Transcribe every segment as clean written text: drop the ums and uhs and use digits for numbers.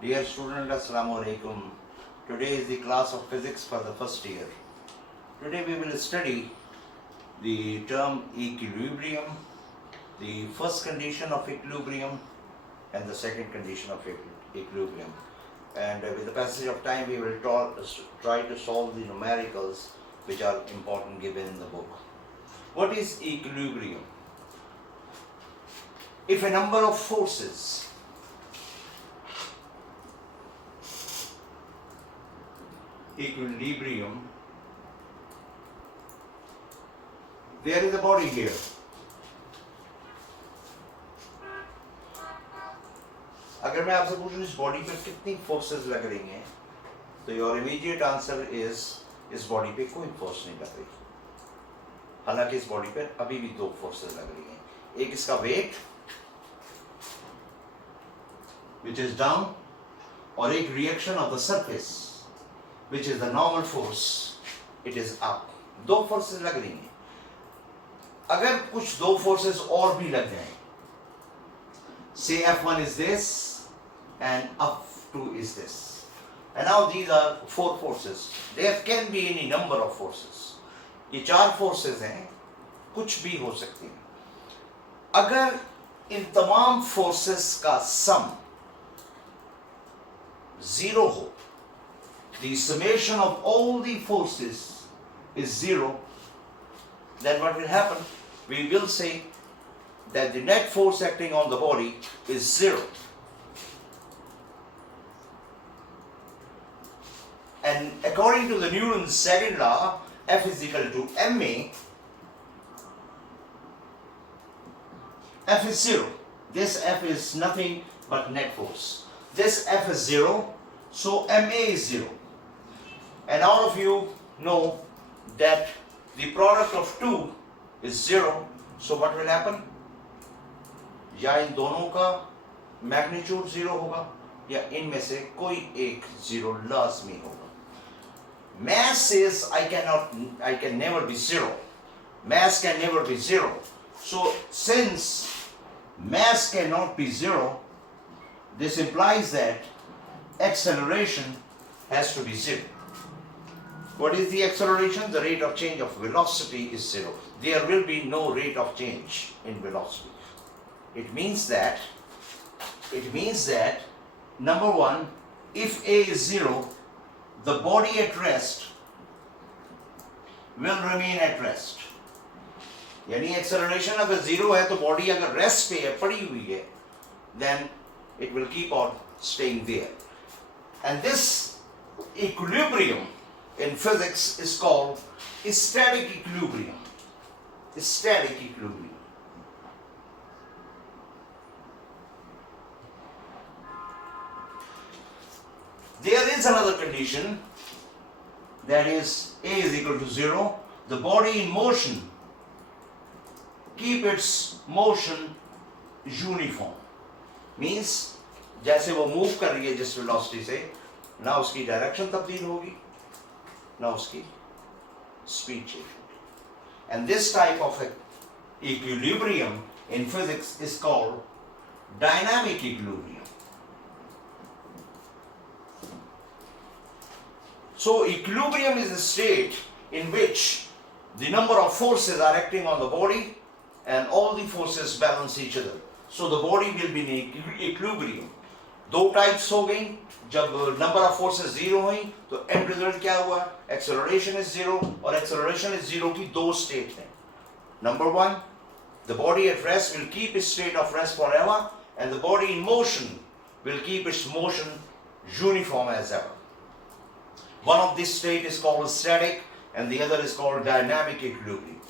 Dear student, Assalamu alaikum. Today is the class of physics for the first year. Today we will study the term equilibrium, the first condition of equilibrium and the second condition of equilibrium. And with the passage of time we will try to solve the numericals which are important given in the book. What is equilibrium? If a number of forces equilibrium, there is a body here. अगर मैं आपसे पूछूं इस body पर कितनी forces लग रही हैं तो योर इमीडिएट आंसर इज इस बॉडी पे कोई फोर्स नहीं लग रही. हालांकि इस बॉडी पर अभी भी दो फोर्सेस लग रही हैं. एक इसका वेट which is down और एक reaction of the surface which is the normal force, it is up. दो फोर्सेस लग रही हैं. अगर कुछ दो फोर्सेस और भी लग जाएं, say F1 is this and F2 is this, and now these are four forces. There can be any number of forces. ये चार फोर्सेस हैं, कुछ भी हो सकती हैं. अगर इन तमाम फोर्सेस का सम जीरो हो, the summation of all the forces is zero, then what will happen? We will say that the net force acting on the body is zero. And according to the Newton's second law, F is equal to ma. F is zero. This F is nothing but net force. This F is zero, so ma is zero. And all of you know that the product of two is zero. So what will happen? या इन दोनों का magnitude zero होगा या इनमें से कोई एक zero लाजमी होगा. Mass says I can never be zero. Mass can never be zero. So since mass cannot be zero, this implies that acceleration has to be zero. What is the acceleration? The rate of change of velocity is zero. There will be no rate of change in velocity. It means that number one, if A is zero, the body at rest will remain at rest. यानी acceleration अगर zero है तो body अगर rest पे है, पड़ी हुई है, then it will keep on staying there. And this equilibrium in physics is called static equilibrium. Static equilibrium. There is another condition, that is A is equal to zero. The body in motion keep its motion uniform. Means जैसे वो move कर रही है जिस velocity से, ना उसकी direction तब्दील होगी ना उसकी स्पीड चेंज होगी. And this type of equilibrium in physics is called dynamic equilibrium. So equilibrium is a state in which the number of forces are acting on the body and all the forces balance each other. So the body will be in equilibrium. दो types हो गई. जब number of forces zero हुई तो and result क्या हुआ? Acceleration is zero और acceleration is zero की दो स्टेट हैं. Number one, the body at rest will keep its state of rest for ever and the body in motion will keep its motion uniform as ever. One of this state is called static and the other is called dynamic equilibrium.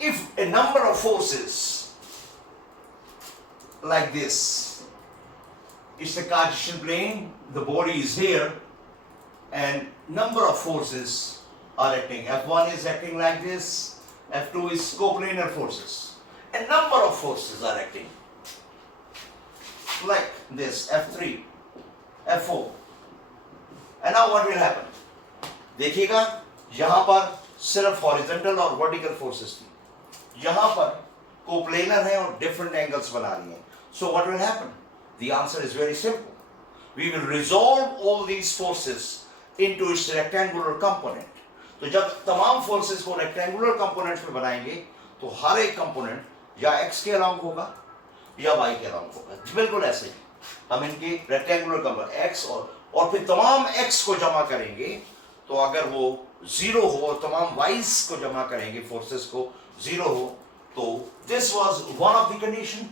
If a number of forces like this, it's a Cartesian plane, the body is here and number of forces are acting. F1 is acting like this, F2 is coplanar forces, and number of forces are acting like this, F3, F4. And now what will happen? देखिएगा यहाँ पर सिर्फ horizontal और vertical forces थी. यहाँ पर coplanar है और डिफरेंट एंगल्स बना रही हैं. So what will happen? The answer is very simple. We will resolve all these forces into its rectangular component. तो जब तमाम forces को rectangular components में बनाएंगे तो हर एक component या x के along होगा या y के along होगा. बिल्कुल ऐसे ही हम इनके rectangular component x और फिर तमाम x को जमा करेंगे तो अगर वो 0 हो और तमाम y's को जमा करेंगे forces को 0 हो तो this was one of the condition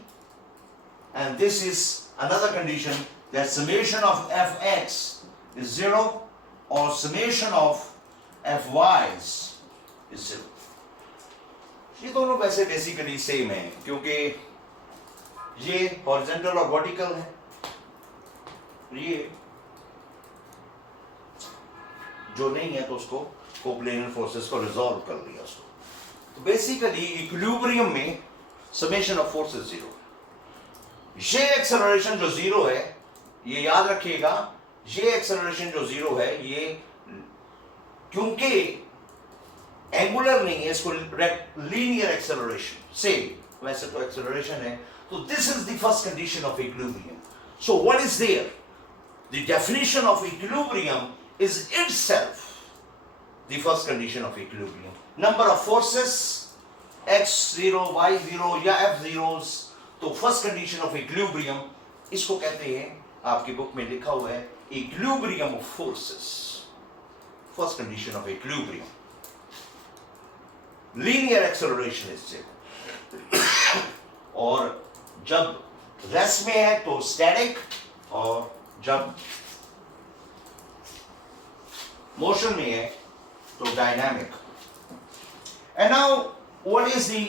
and this is another condition that summation of fx is 0 or summation of fy's is 0. ये दोनों वैसे बेसिकली सेम है क्योंकि ये हॉरिजॉन्टल और वर्टिकल है. ये जो नहीं है तो उसको कोप्लेनर फोर्सेस को रिजॉल्व कर लिया उसको. तो बेसिकली इक्विलिब्रियम में समेशन ऑफ फोर्सेस 0. ये एक्सेलरेशन जो 0 है ये याद रखिएगा. ये एक्सेलरेशन जो 0 है ये क्योंकि एंगुलर नहीं है इसको लीनियर एक्सेलरेशन से वैसे तो एक्सेलरेशन है. तो this is the first condition of equilibrium. So what is there? The definition of equilibrium is itself the first condition of equilibrium. Number of forces x0, y0 या f0s. तो first condition of equilibrium इसको कहते हैं, आपकी book में लिखा हुआ है equilibrium of forces. First condition of equilibrium. Linear acceleration is 0. और जब रेस्ट में है तो static और जब motion में है तो dynamic. And now what is the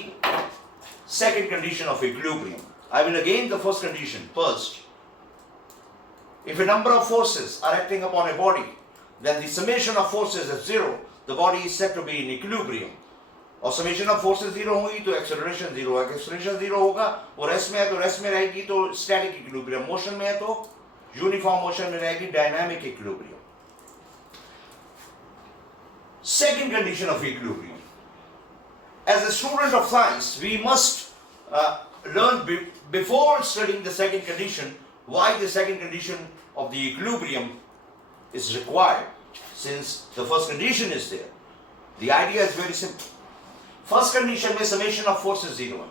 second condition of equilibrium? I will again the first condition first. If a number of forces are acting upon a body, then the summation of forces is 0. The body is said to be in equilibrium. और summation of forces 0 होगी तो acceleration 0 है. acceleration 0 होगा और rest में है तो rest में रहेगी तो static equilibrium. motion में है तो uniform motion में रहेगी dynamic equilibrium. Second condition of equilibrium. As a student of science, we must learn before studying the second condition why the second condition of the equilibrium is required, since the first condition is there. The idea is very simple. First condition में summation of forces 0 है.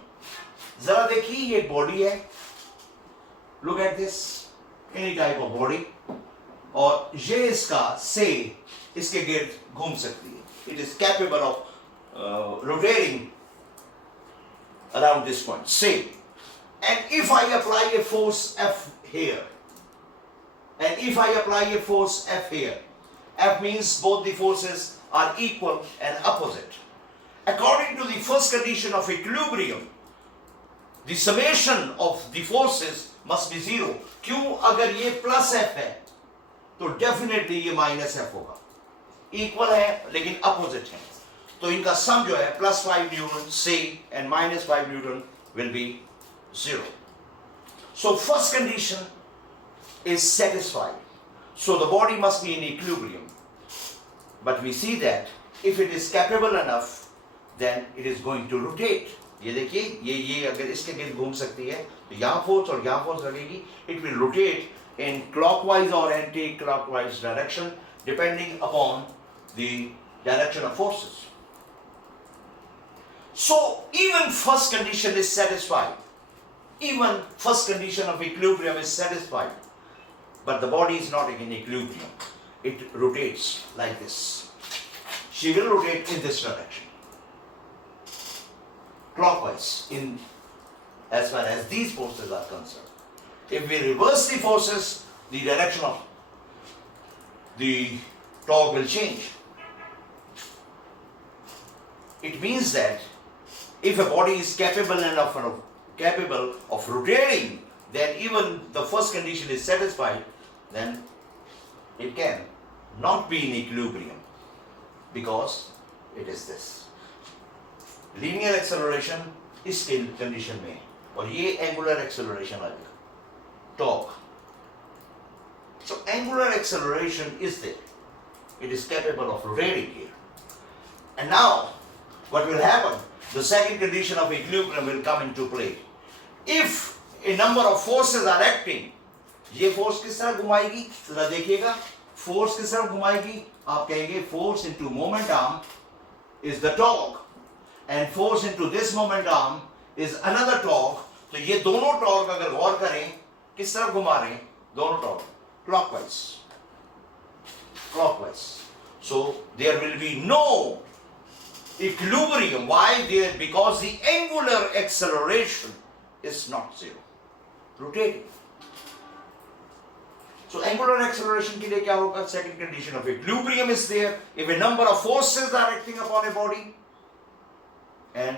जरा देखिए ये body है. Look at this. Any type of body. और ये इसका से इसके गिर्द घूम सकती है. It is capable of rotating around this point. Say, and if I apply a force F here, and if I apply a force F here, F means both the forces are equal and opposite. According to the first condition of equilibrium, the summation of the forces must be 0. क्यों? अगर ये plus F है तो definitely ये minus F होगा. Equal है लेकिन opposite है तो इनका सम जो है +5 न्यूटन से and -5 newton will be 0. So first condition is satisfied. So the body must be in equilibrium. But we see that if it is capable enough then it is going to rotate. ये देखिए ये अगर इसके गिर्द घूम सकती है तो यहाँ फोर्स और यहाँ फोर्स लगेगी. It will rotate in clockwise और anti clockwise direction depending upon the direction of forces. So even first condition is satisfied. Even first condition of equilibrium is satisfied. But the body is not in equilibrium. It rotates like this. She will rotate in this direction. Clockwise in as far as these forces are concerned. If we reverse the forces, the direction of the torque will change. It means that if a body is capable of rotating, then even the first condition is satisfied, then it can not be in equilibrium because it is this. Linear acceleration इस condition में और ये angular acceleration आएगा, torque. So angular acceleration is there. It is capable of rotating here. And now, what will happen? the second condition of equilibrium will come into play. If a number of forces are acting, ये force किस तरह घुमाएगी, जरा देखिएगा, force किस तरह घुमाएगी, आप कहेंगे force into moment arm is the torque and force into this moment arm is another torque. तो ये दोनों टॉर्क अगर गौर करें किस तरफ घुमा रहे हैं, दोनों torque clockwise, clockwise. So there will be no equilibrium. Why? There, because the angular acceleration is not zero, rotating. So angular acceleration के लिए क्या होगा? Second condition of equilibrium is there. If a number of forces are acting upon a body, and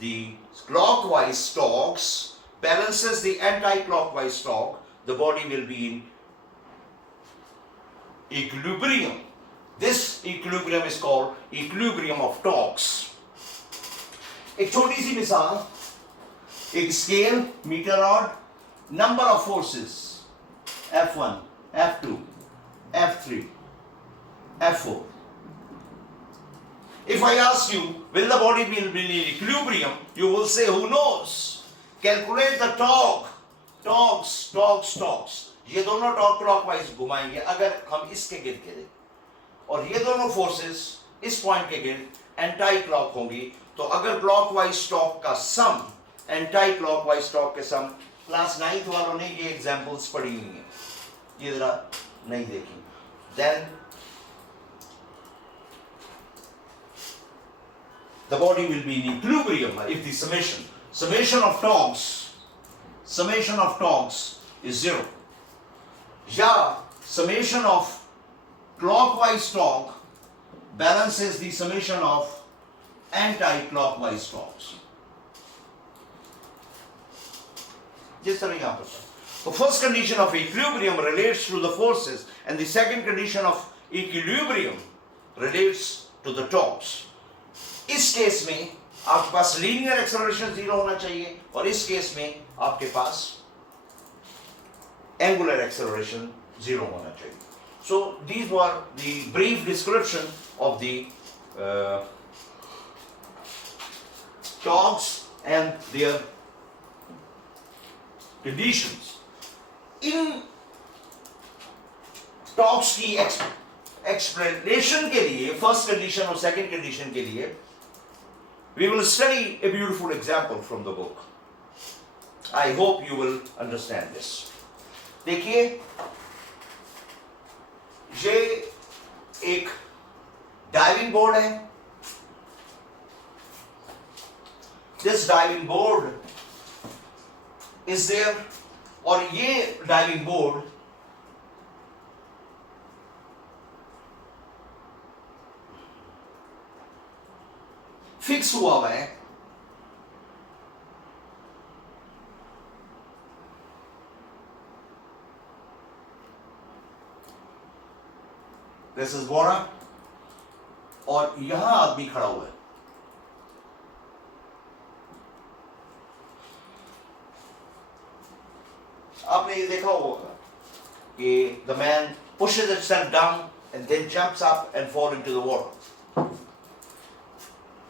the clockwise torques balances the anti-clockwise torque, the body will be in equilibrium. This equilibrium is called equilibrium of torques. एक छोटी सी मिसाल, एक scale, metre rod, number of forces F1, F2, F3, F4. If I ask you, will the body be in equilibrium? You will say, who knows? Calculate the torque, torques. ये दोनों torque clockwise घुमाएंगे अगर हम इसके गिर्द के दें, और ये दोनों फोर्सेस इस पॉइंट के गिर्द एंटाई क्लॉक होंगी. तो अगर क्लॉकवाइज टॉर्क का सम एंटाई क्लॉकवाइज टॉर्क के सम, क्लास 9th वालों ने ये एग्जांपल्स पढ़ी हुई हैं, ये जरा नहीं देखी. Then the body will be in equilibrium if the summation of torques is zero. या summation of clockwise torque balances the summation of anti-clockwise torques. जिस तरह यहाँ पर. The first condition of equilibrium relates to the forces, and the second condition of equilibrium relates to the torques. इस case में आपके पास linear acceleration zero होना चाहिए, और इस केस में आपके पास angular acceleration zero होना चाहिए. So these were the brief description of the torques and their conditions. In torques की explanation के लिए, first condition और second condition के लिए, we will study a beautiful example from the book. I hope you will understand this. देखिए, ये एक diving board है. This diving board is there, और ये डाइविंग बोर्ड फिक्स हुआ हुआ है This is Bora, और यहां आदमी खड़ा हुआ है. आपने ये देखा होगा कि the man pushes himself down and then jumps up and falls into the water.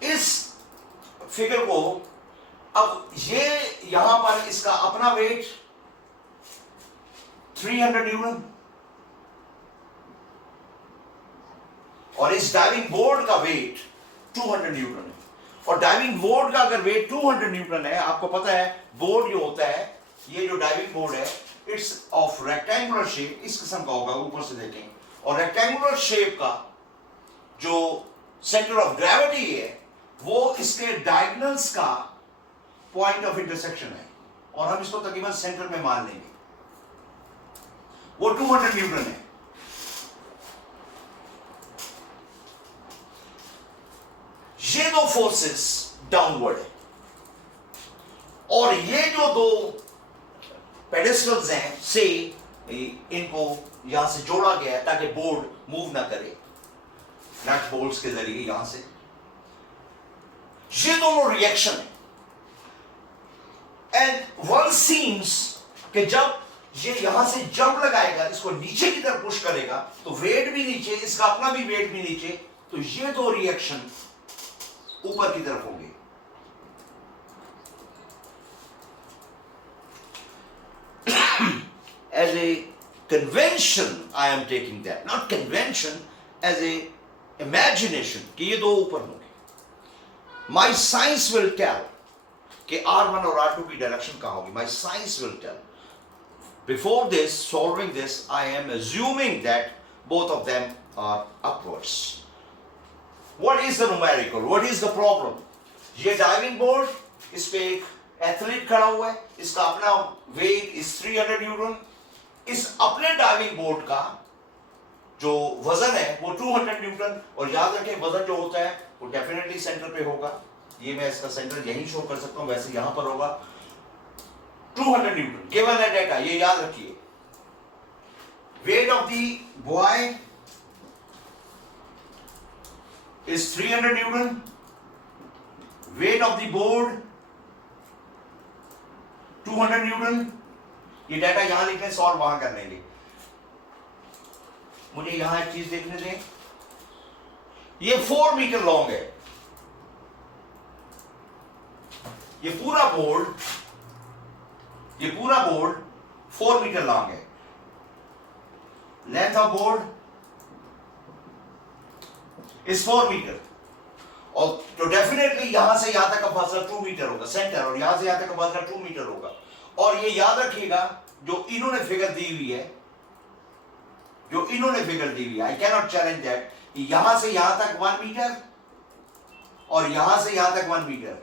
इस फिगर को, अब ये यहां पर इसका अपना वेट 300 न्यूटन, और इस डाइविंग बोर्ड का वेट 200 न्यूटन है. और डाइविंग बोर्ड का अगर वेट 200 न्यूटन है, आपको पता है बोर्ड जो होता है, ये जो डाइविंग बोर्ड है, इट्स ऑफ रेक्टेंगुलर शेप, इस किस्म का होगा, ऊपर से देखेंगे, और रेक्टेंगुलर शेप का जो सेंटर ऑफ ग्रेविटी है वो इसके डायगोनल्स का पॉइंट ऑफ इंटरसेक्शन है, और हम इसको तकरीबन सेंटर में मान लेंगे. वो 200 न्यूटन है. ये दो फोर्सेस डाउनवर्ड है, और ये जो दो पेडेस्टल्स हैं, से इनको यहां से जोड़ा गया है ताकि बोर्ड मूव ना करे नट बोल्ट्स के जरिए. यहां से ये दोनों रिएक्शन है, एंड वन सीम्स कि जब ये यहां से जंप लगाएगा, इसको नीचे की तरफ पुश करेगा, तो वेट भी नीचे, इसका अपना भी वेट भी नीचे, तो ये दो रिएक्शन ऊपर की तरफ होंगे. as a convention I am taking that, not convention, as a imagination कि ये दो ऊपर होंगे. My science will tell कि R1 और R2 की डायरेक्शन कहाँ होगी. My science will tell. Before this, solving this, I am assuming that both of them are upwards. What is the numerical? What is the problem? ये diving board, इस पे एक athlete खड़ा हुआ है, इसका अपना वेट इज 300 न्यूटन. इस अपने डाइविंग बोर्ड का जो वजन है वो 200 न्यूटन. और याद रखें वजन जो होता है वो डेफिनेटली सेंटर पे होगा. ये मैं इसका सेंटर यहीं शो कर सकता हूं, वैसे यहां पर होगा 200 न्यूटन. गिवन है डेटा, ये याद रखिए. Weight of the boy is 300 Newton. Weight of the board 200 Newton. ये डाटा यहां लिख लें, सॉल्व वहां कर लेंगे. मुझे यहां एक चीज देखने दें. ये 4 मीटर लॉन्ग है. ये पूरा बोर्ड 4 मीटर लॉन्ग है. Length of board is 4 metre. और तो डेफिनेटली यहां से यहां तक का फासला 2 मीटर होगा सेंटर, और यहां से यहां तक का फासला 2 मीटर होगा. और ये याद रखिएगा जो इन्होंने फिगर दी हुई है, I can not challenge that. यहां से यहां तक 1 मीटर और यहां से यहां तक 1 metre.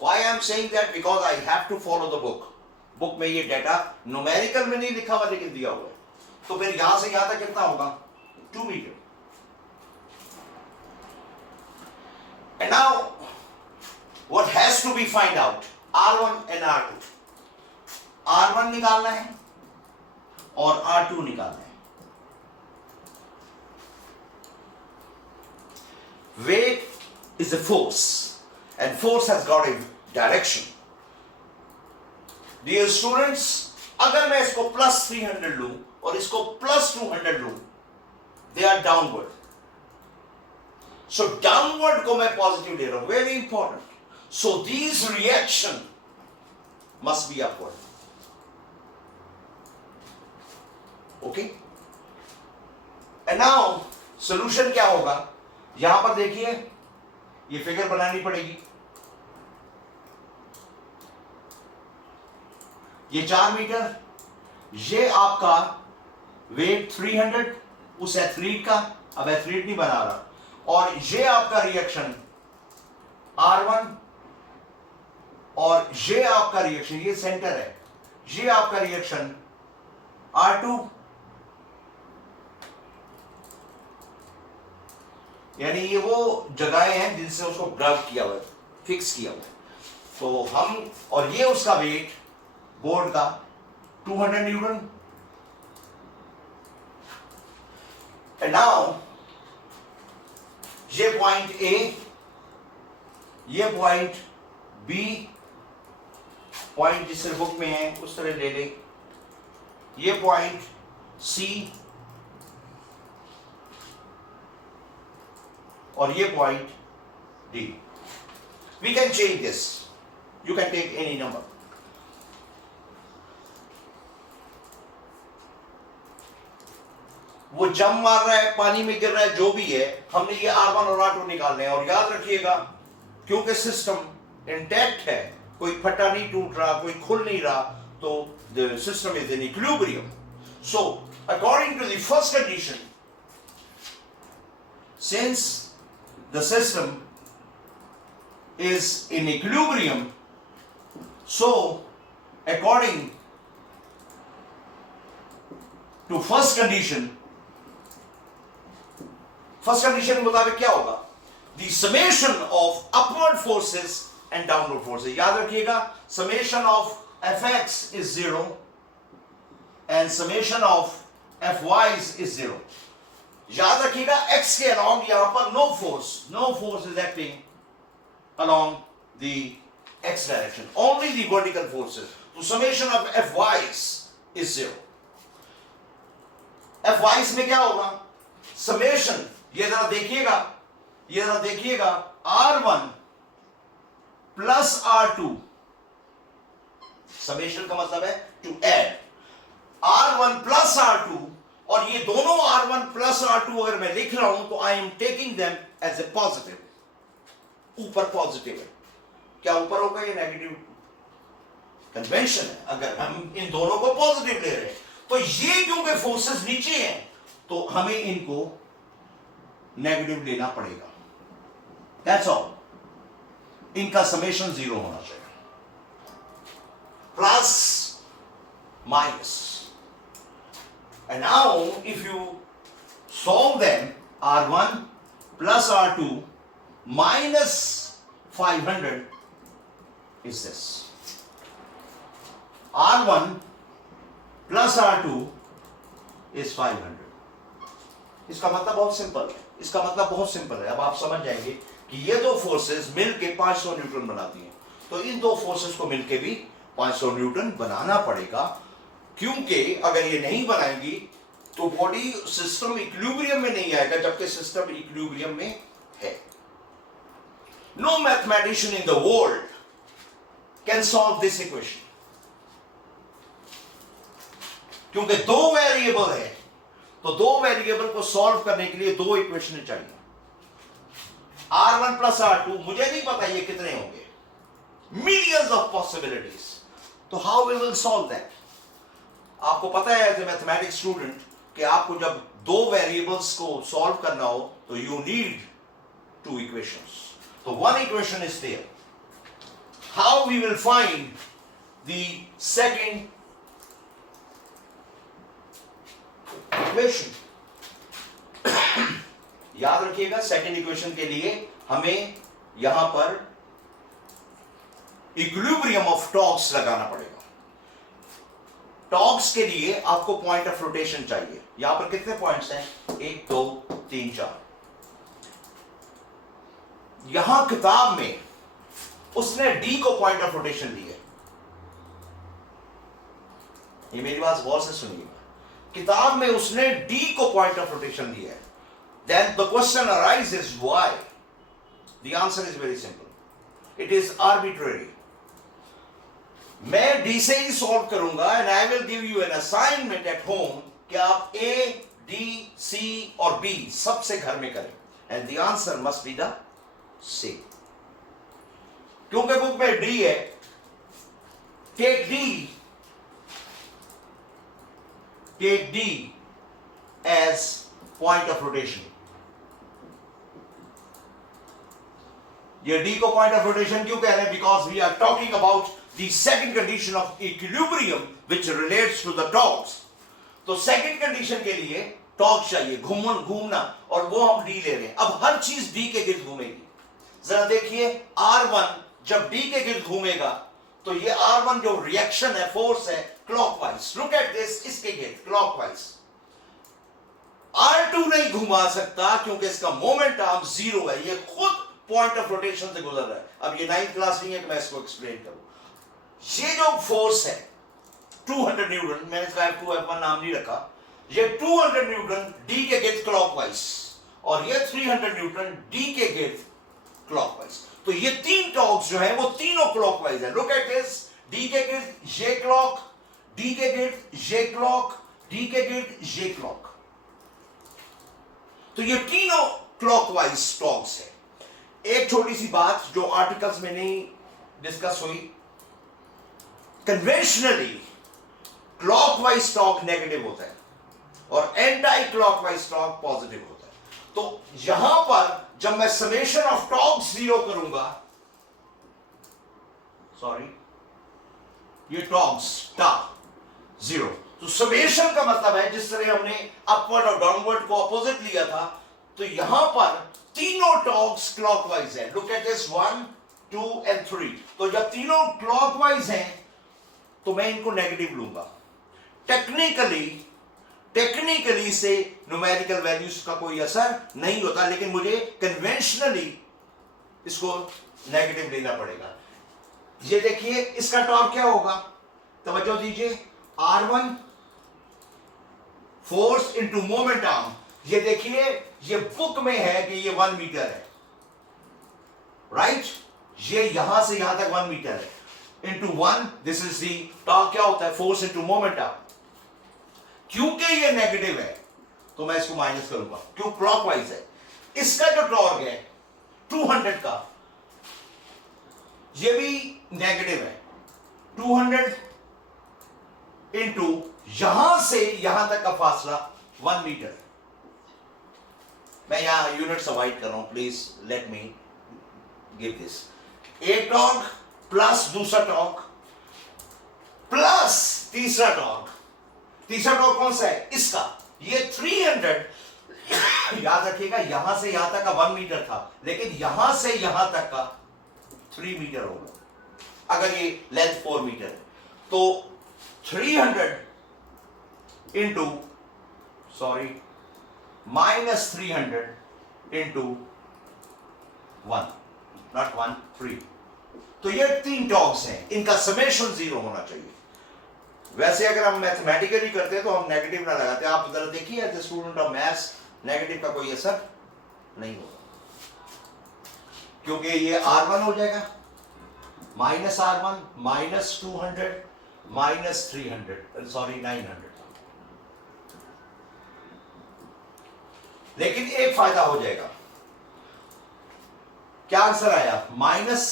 Why I am saying that? Because I have to follow the book में ये डाटा न्यूमेरिकल में नहीं लिखा हुआ लेकिन दिया हुआ है. तो फिर यहां से यहां तक कितना होगा? 2 metre. And now, what has to be find out? R1 and R2. R1 निकालना है और R2 निकालना है. Weight is a force, and force has got a direction. Dear students, अगर मैं इसको plus 300 लूं और इसको plus 200 लूं, they are downward. So downward को मैं positive ले रहा हूं. Very important. So these reaction must be upward. Okay? And now solution क्या होगा? यहां पर देखिए, ये फिगर बनानी पड़ेगी. ये 4 मीटर, ये आपका वेट 300 उस एथलीट का. अब एथलीट नहीं बना रहा. और ये आपका रिएक्शन R1 और ये आपका रिएक्शन, ये सेंटर है, ये आपका रिएक्शन R2. यानी ये वो जगहें हैं जिनसे उसको ग्रैब किया हुआ है, फिक्स किया हुआ है. तो हम, और ये उसका वेट बोर्ड का 200 न्यूटन. एंड नाउ ये पॉइंट ए, ये पॉइंट बी, पॉइंट जिस बुक में है उस तरह ले ले. ये पॉइंट सी और ये point D. We can change this. You can take any number. वो जम मार रहा है, पानी में गिर रहा है, जो भी है, हमने ये R1 और R2 निकालने हैं. और याद रखिएगा क्योंकि सिस्टम इंटैक्ट है, कोई फटा नहीं टूट रहा, कोई खुल नहीं रहा, तो the system is in equilibrium. So according to the first condition, since the system is in equilibrium, so according to first condition के मुताबिक क्या होगा? The summation of upward forces and downward forces. याद रखिएगा, summation of fx is 0 and summation of fy's is 0. याद रखिएगा x के along यहां पर no force is acting along the x direction, only the vertical forces. So summation of fy's is 0. fy's में क्या होगा? summation, ये जरा देखिएगा, R1 plus R2. summation का मतलब है to add. R1 plus R2, और ये दोनों R1 प्लस R2 अगर मैं लिख रहा हूं तो I am taking them as a positive. ऊपर पॉजिटिव है, क्या ऊपर होगा? ये नेगेटिव कन्वेंशन है. अगर हम इन दोनों को पॉजिटिव ले रहे हैं तो ये क्योंकि फोर्सेस नीचे हैं तो हमें इनको नेगेटिव लेना पड़ेगा. That's all. इनका समेशन 0 होना चाहिए. Plus minus. And now if you solve them, R1 plus R2 minus 500 is this. R1 plus R2 is 500. इसका मतलब बहुत सिंपल है. इसका मतलब बहुत सिंपल है. अब आप समझ जाएंगे कि ये दो फोर्सेस मिलके 500 न्यूटन बनाती हैं, तो इन दो फोर्सेस को मिलके भी 500 न्यूटन बनाना पड़ेगा, क्योंकि अगर ये नहीं बनाएंगी तो बॉडी सिस्टम इक्विलिब्रियम में नहीं आएगा, जबकि सिस्टम इक्विलिब्रियम में है. No mathematician in the world can solve this equation, क्योंकि दो वेरिएबल है, तो दो वेरिएबल को सॉल्व करने के लिए दो इक्वेशन चाहिए. R1 प्लस R2 मुझे नहीं पता ये कितने होंगे, मिलियंस ऑफ पॉसिबिलिटीज. तो how we will solve that? आपको पता है एज ए मैथमेटिक्स स्टूडेंट कि आपको जब दो वेरिएबल्स को सॉल्व करना हो तो यू नीड टू इक्वेशंस. तो one equation is there. How we will find the second equation? याद रखिएगा, सेकंड इक्वेशन के लिए हमें यहां पर इक्विलिब्रियम ऑफ टॉर्क्स लगाना पड़ेगा. टॉर्क्स के लिए आपको पॉइंट ऑफ रोटेशन चाहिए. यहां पर कितने पॉइंट्स हैं? 1 2 3 4. यहां किताब में उसने डी को पॉइंट ऑफ रोटेशन ली है. ये मेरी बात गौर से सुनिएगा. किताब में उसने डी को पॉइंट ऑफ रोटेशन लिया है. Then the question arises, why? The answer is very simple. It is arbitrary. मैं डी से ही सॉल्व करूंगा and I will give you an assignment at home कि आप A, D, C और B सबसे घर में करें, and the answer must be the same. क्योंकि बुक में D है, take D as point of rotation. ये D को point of rotation क्यों कह रहे हैं? Because we are talking about the second condition of equilibrium which relates to the torques. तो second condition के लिए टॉर्क चाहिए, घूमना, और वो हम D ले रहे हैं. अब हर चीज D के गिर्द घूमेगी. जरा देखिए, R1 जब D के गिर्द घूमेगा तो ये R1 जो रिएक्शन है, फोर्स है, क्लॉकवाइज. लुक एट दिस, इसके गिर्द क्लॉकवाइज. R2 नहीं घुमा सकता क्योंकि इसका मोमेंट आर्म 0 है, ये खुद पॉइंट ऑफ रोटेशन से गुजर रहा है. अब ये 9th क्लास नहीं है कि मैं इसको एक्सप्लेन करूं. ये जो फोर्स है 200 न्यूटन, मैंने इसका F2 F1 नाम नहीं रखा, ये 200 न्यूटन डी के गिर्द क्लॉकवाइज, और ये 300 न्यूटन डी के गिर्द क्लॉकवाइज. तो ये तीन टॉर्क्स जो है वो तीनों क्लॉकवाइज है. लुक एट दिस, डी के गिर्द ये क्लॉक, डी के गिर्द ये क्लॉक, डी के गिर्द ये क्लॉक. तो ये तीनों क्लॉकवाइज टॉर्क्स है. एक छोटी सी बात जो आर्टिकल्स में नहीं डिस्कस हुई, कन्वेंशनली क्लॉकवाइज टॉर्क नेगेटिव होता है और एंटी क्लॉकवाइज टॉर्क पॉजिटिव होता है. तो यहां पर जब मैं समेशन ऑफ टॉर्क 0 करूंगा, सॉरी, ये टॉर्क्स टा 0, तो समेशन का मतलब है जिस तरह हमने अपवर्ड और डाउनवर्ड को अपोजिट लिया था, तो यहां पर तीनों टॉर्क्स क्लॉकवाइज है. Look at this 1 2 and 3. तो जब तीनों क्लॉकवाइज हैं तो मैं इनको नेगेटिव लूंगा. टेक्निकली से न्यूमेरिकल वैल्यूज का कोई असर नहीं होता, लेकिन मुझे कन्वेंशनली इसको नेगेटिव लेना पड़ेगा. ये देखिए, इसका टॉर्क क्या होगा, तवज्जो दीजिए. R1 force into moment arm. ये देखिए, ये बुक में है कि ये 1 मीटर है, राइट? ये यहां से यहां तक 1 मीटर है. Into 1, this is the torque. क्या होता है? Force into moment arm. क्योंकि ये नेगेटिव है तो मैं इसको माइनस करूंगा, क्यों क्लॉकवाइज है। इसका जो टॉर्क है 200 का, ये भी नेगेटिव है। 200 इंटू यहां से यहां तक का फासला 1 मीटर। मैं यहां यूनिट्स अवॉइड कर रहा हूं, please let me give this. एक टॉर्क प्लस दूसरा टॉर्क प्लस तीसरा टॉर्क। तीसरा टॉर्क कौन सा है? इसका। ये 300 याद रखिएगा, यहां से यहां तक का 1 मीटर था, लेकिन यहां से यहां तक का 3 मीटर होगा अगर ये लेंथ 4 मीटर है। तो 300 इंटू माइनस 300 इंटू 1, नॉट 1, 3। तो ये 3 टॉर्क्स हैं, इनका समेशन 0 होना चाहिए। वैसे अगर हम मैथमेटिकली करते हैं तो हम नेगेटिव ना लगाते। आप जरा देखिए as a student of maths, negative का कोई असर नहीं होगा, क्योंकि ये R1 हो जाएगा माइनस R1 माइनस 200 माइनस 900। लेकिन एक फायदा हो जाएगा। क्या आंसर आया? Minus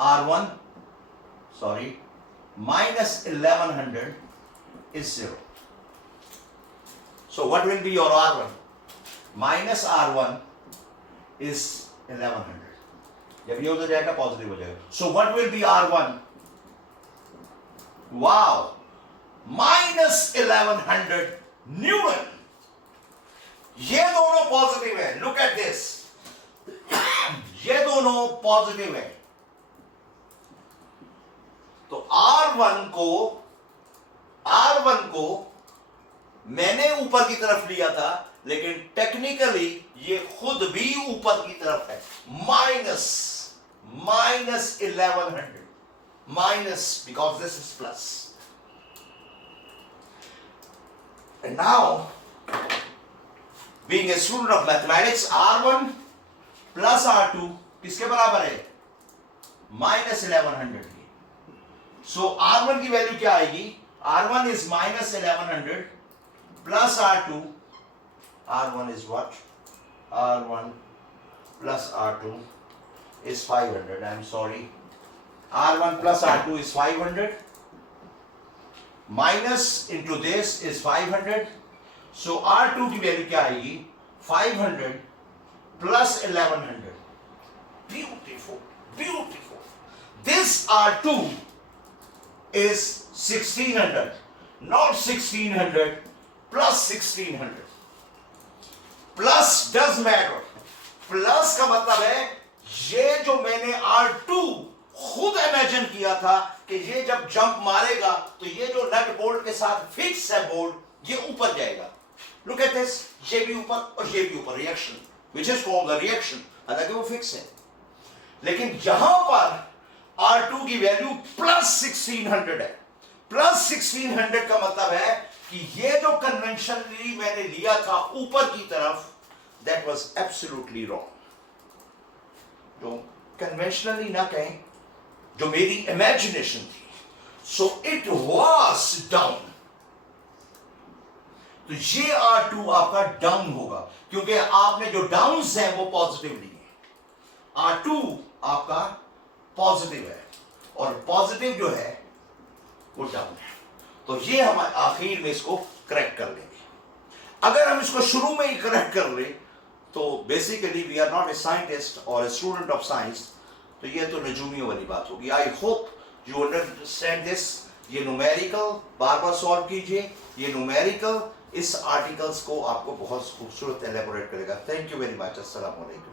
R1 minus 1100 is 0. So what will be your R1? Minus R1 is 1100. जब ये उधर जाएगा पॉजिटिव हो जाएगा। So what will be R1? Wow! Minus 1100 Newton. ये दोनों पॉजिटिव है। Look at this. ये दोनों पॉजिटिव है। तो R1 को मैंने ऊपर की तरफ लिया था, लेकिन टेक्निकली ये खुद भी ऊपर की तरफ है। Minus 1100 minus, because this is plus. And now being a student of mathematics, R1 plus R2 किसके बराबर है? माइनस 1100। सो R1 की वैल्यू क्या आएगी? R1 is minus 1100 plus R2. R1 is what? R1 plus R2 is 500. I'm sorry. R1 plus R2 is 500. Minus into this is 500. So R2 की value क्या आएगी? 500 plus 1100. Beautiful, beautiful. This R2 is 1600, not 1600 plus 1600. Plus does matter. Plus का मतलब है ये जो मैंने R2 खुद इमेजिन किया था कि ये जब जंप मारेगा तो ये जो नट बोल्ट के साथ फिक्स है बोल्ट, ये ऊपर जाएगा। Look at this, ये भी ऊपर और ये भी ऊपर, reaction which is called the reaction, हालांकि वो फिक्स है। लेकिन यहां पर R2 की वैल्यू प्लस 1600 है। प्लस 1600 का मतलब है कि ये जो कन्वेंशनली मैंने लिया था ऊपर की तरफ, दैट वाज एब्सोल्युटली रॉन्ग। जो कन्वेंशनली ना कहें, जो मेरी इमेजिनेशन थी, सो इट वाज डाउन। तो ये R2 आपका डाउन होगा, क्योंकि आपने जो डाउन्स हैं वो पॉजिटिव लिए। R2 आपका पॉजिटिव है और पॉजिटिव जो है वो डाउन है। तो ये हम आखिर में इसको करेक्ट कर लेंगे। अगर हम इसको शुरू में ही करेक्ट कर ले तो basically we are not a scientist और ए स्टूडेंट ऑफ साइंस, तो ये तो नजूमियों वाली बात होगी। I hope you understand this. ये न्यूमेरिकल बार बार सॉल्व कीजिए। ये न्यूमेरिकल इस आर्टिकल्स को आपको बहुत खूबसूरत एलेबोरेट करेगा। Thank you very much. अस्सलाम वालेकुम।